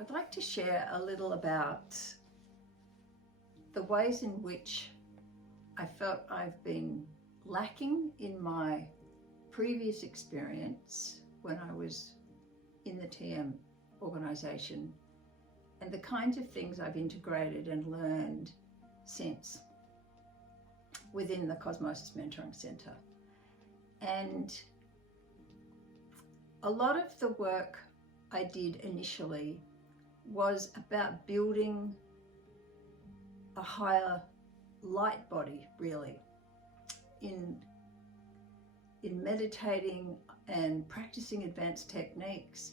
I'd like to share a little about the ways in which I felt I've been lacking in my previous experience when I was in the TM organisation, and the kinds of things I've integrated and learned since within the Cosmosis Mentoring Centre. And a lot of the work I did initially was about building a higher light body, really. In meditating and practicing advanced techniques,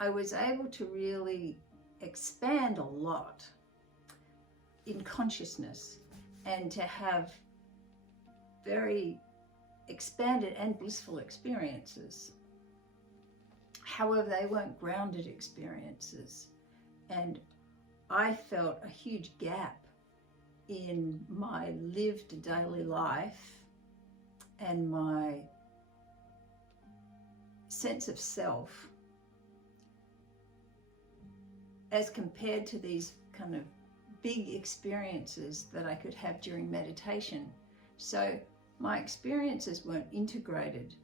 I was able to really expand a lot in consciousness and to have very expanded and blissful experiences. However, they weren't grounded experiences, and I felt a huge gap in my lived daily life and my sense of self as compared to these kind of big experiences that I could have during meditation. So my experiences weren't integrated,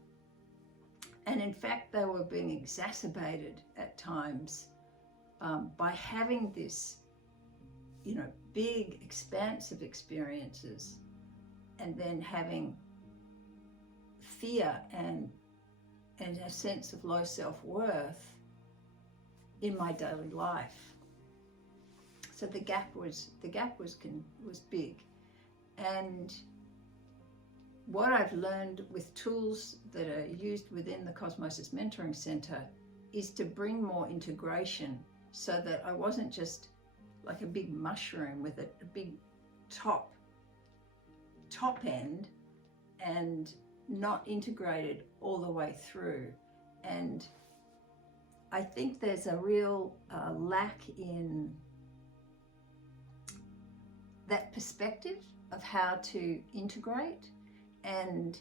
and in fact they were being exacerbated at times by having this, big expansive experiences and then having fear and a sense of low self-worth in my daily life. So the gap was big. And what I've learned with tools that are used within the Cosmosis Mentoring Centre is to bring more integration, so that I wasn't just like a big mushroom with a big top end and not integrated all the way through. And I think there's a real lack in that perspective of how to integrate, and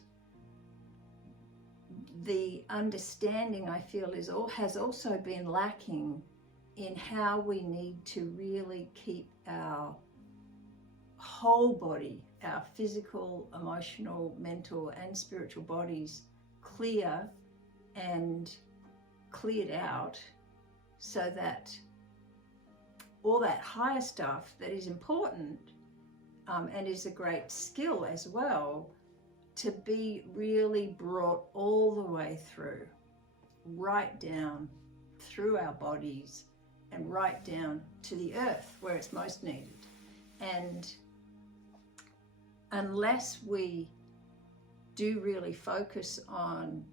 the understanding, I feel, has also been lacking in how we need to really keep our whole body, our physical, emotional, mental and spiritual bodies clear and cleared out, so that all that higher stuff that is important and is a great skill as well, to be really brought all the way through, right down through our bodies and right down to the earth where it's most needed. And unless we do really focus on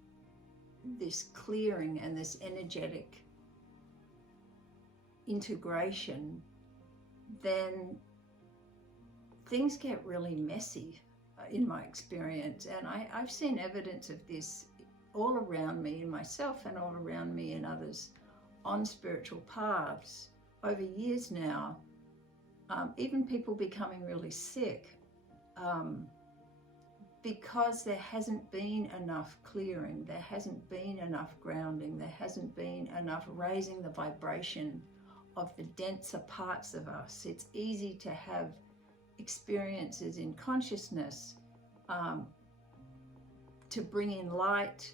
this clearing and this energetic integration, then things get really messy in my experience. And I've seen evidence of this all around me, in myself and all around me and others on spiritual paths over years now. Even people becoming really sick because there hasn't been enough clearing, there hasn't been enough grounding, there hasn't been enough raising the vibration of the denser parts of us. It's easy to have experiences in consciousness to bring in light,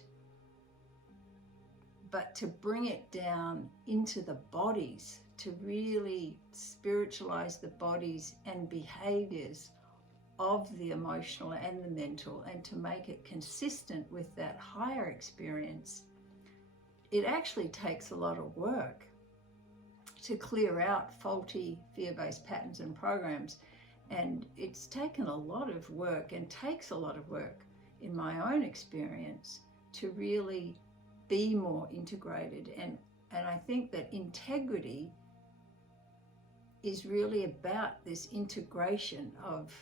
but to bring it down into the bodies, to really spiritualize the bodies and behaviors of the emotional and the mental, and to make it consistent with that higher experience, it actually takes a lot of work to clear out faulty fear-based patterns and programs. And it's taken a lot of work, and takes a lot of work in my own experience, to really be more integrated. And I think that integrity is really about this integration of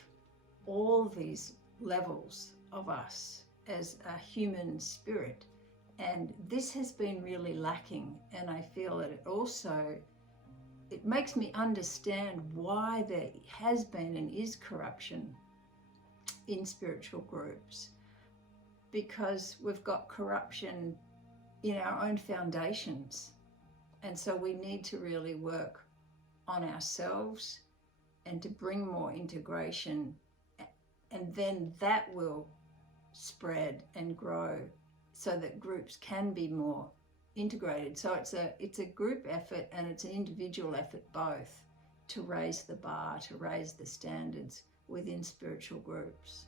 all these levels of us as a human spirit. And this has been really lacking, and I feel that it makes me understand why there has been and is corruption in spiritual groups, because we've got corruption in our own foundations, And so we need to really work on ourselves and to bring more integration, and then that will spread and grow so that groups can be more integrated. So it's a group effort and it's an individual effort both, to raise the bar, to raise the standards within spiritual groups.